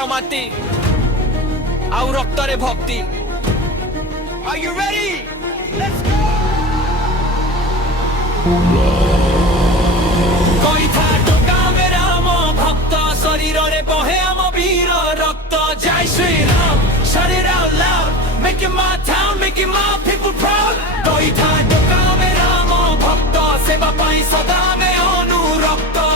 Toka mati au roktore bhakti. Are you ready? Let's go! Kaitha Toka me Rama Bhakta sharirare bohe amo veera rakta. Jai Shri Ram, shout it out loud, making my town, making my people proud. Kaitha Toka me Rama Bhakta seva pai sada me anurakta.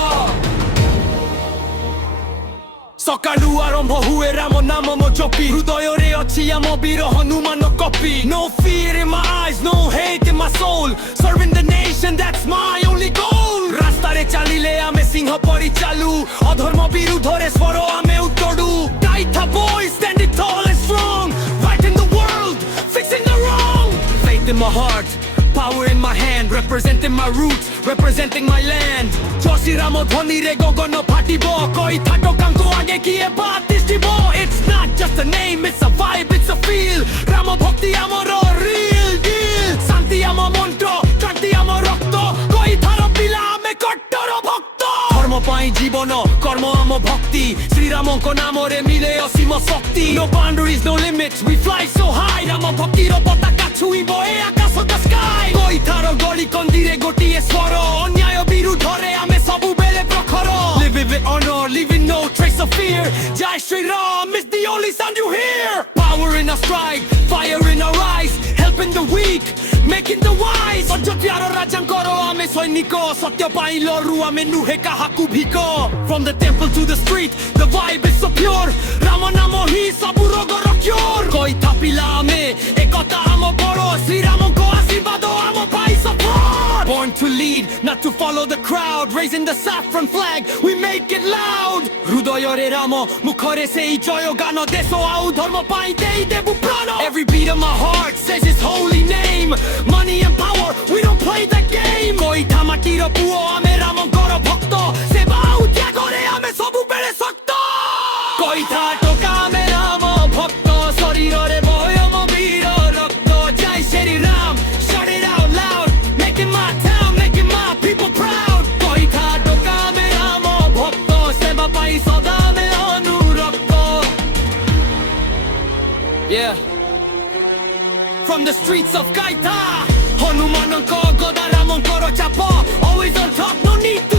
Sakalu arambha hue Rama nama mo jopi, hrudoyore achi amo veera hanuman copy. No fear in my eyes, no hate in my soul, serving the nation, that's my only goal. Rastare chalile ame singha pari chalu, adharma birudhore swaro ame uttodu. Kaitha boys standing tall and strong, right in the world, fixing the wrong. Faith in my heart, power in my hand, representing my roots, representing my land. Joshi Ramo dhoni re gogono phatibo, Kaitha Tokanko age kiye batistibo. It's not just a name, it's a vibe, it's a feel. Ramo bhakti amoro real deal. Santi amo mantro, kanti amo rakto, Kaithar pila ame kottoro bhakta. Dharma pai jibono, karma amo bhakti, Shri Ramonko namore mile asima shakti. No boundaries, no limits, we fly so high. Ramo bhakti ro pataka chuibo e akaso the sky. Kaithar goli kandire gotiye swaro, onyayo birudhore ame sabu bele prokharo. Live with honor, leaving no trace of fear. Jai Shri Ram is the only sound you hear. Power in our stride, fire in our eyes, helping the weak, making the wise. Ajothyaro rajankoro ame soiniko, satya pai loru ame nuhe kahaku bhiko. From the temple to the street, the vibe is so pure. Rama namo hi sabu rogor cure. Kaitha pila ame ekata amo boro, Shri Ramonko ashirvado amo pai support. Born to lead, not to follow the crowd, raising the saffron flag, we make it loud. Hrudoyore Ramo mukhore sei joyo gano, deso au dharma pai dei debu prano. Every beat of my heart says his holy name. Money and power, we don't play that game. Kaitha matiro puo ame Ramonkoro bhakta, seva odia kore ame sabu bele sakta. Kaitha Toka me Rama bhakta, sharirare bohe amo veera rakta. Jai Shri Ram, shout it out loud, making my town, making my people proud. Kaitha Toka me Rama bhakta, seva pai sada me anurakta. Yeah. From the streets of Kaitha, Hanumanko goda Ramonkoro chapa, always on top, no need to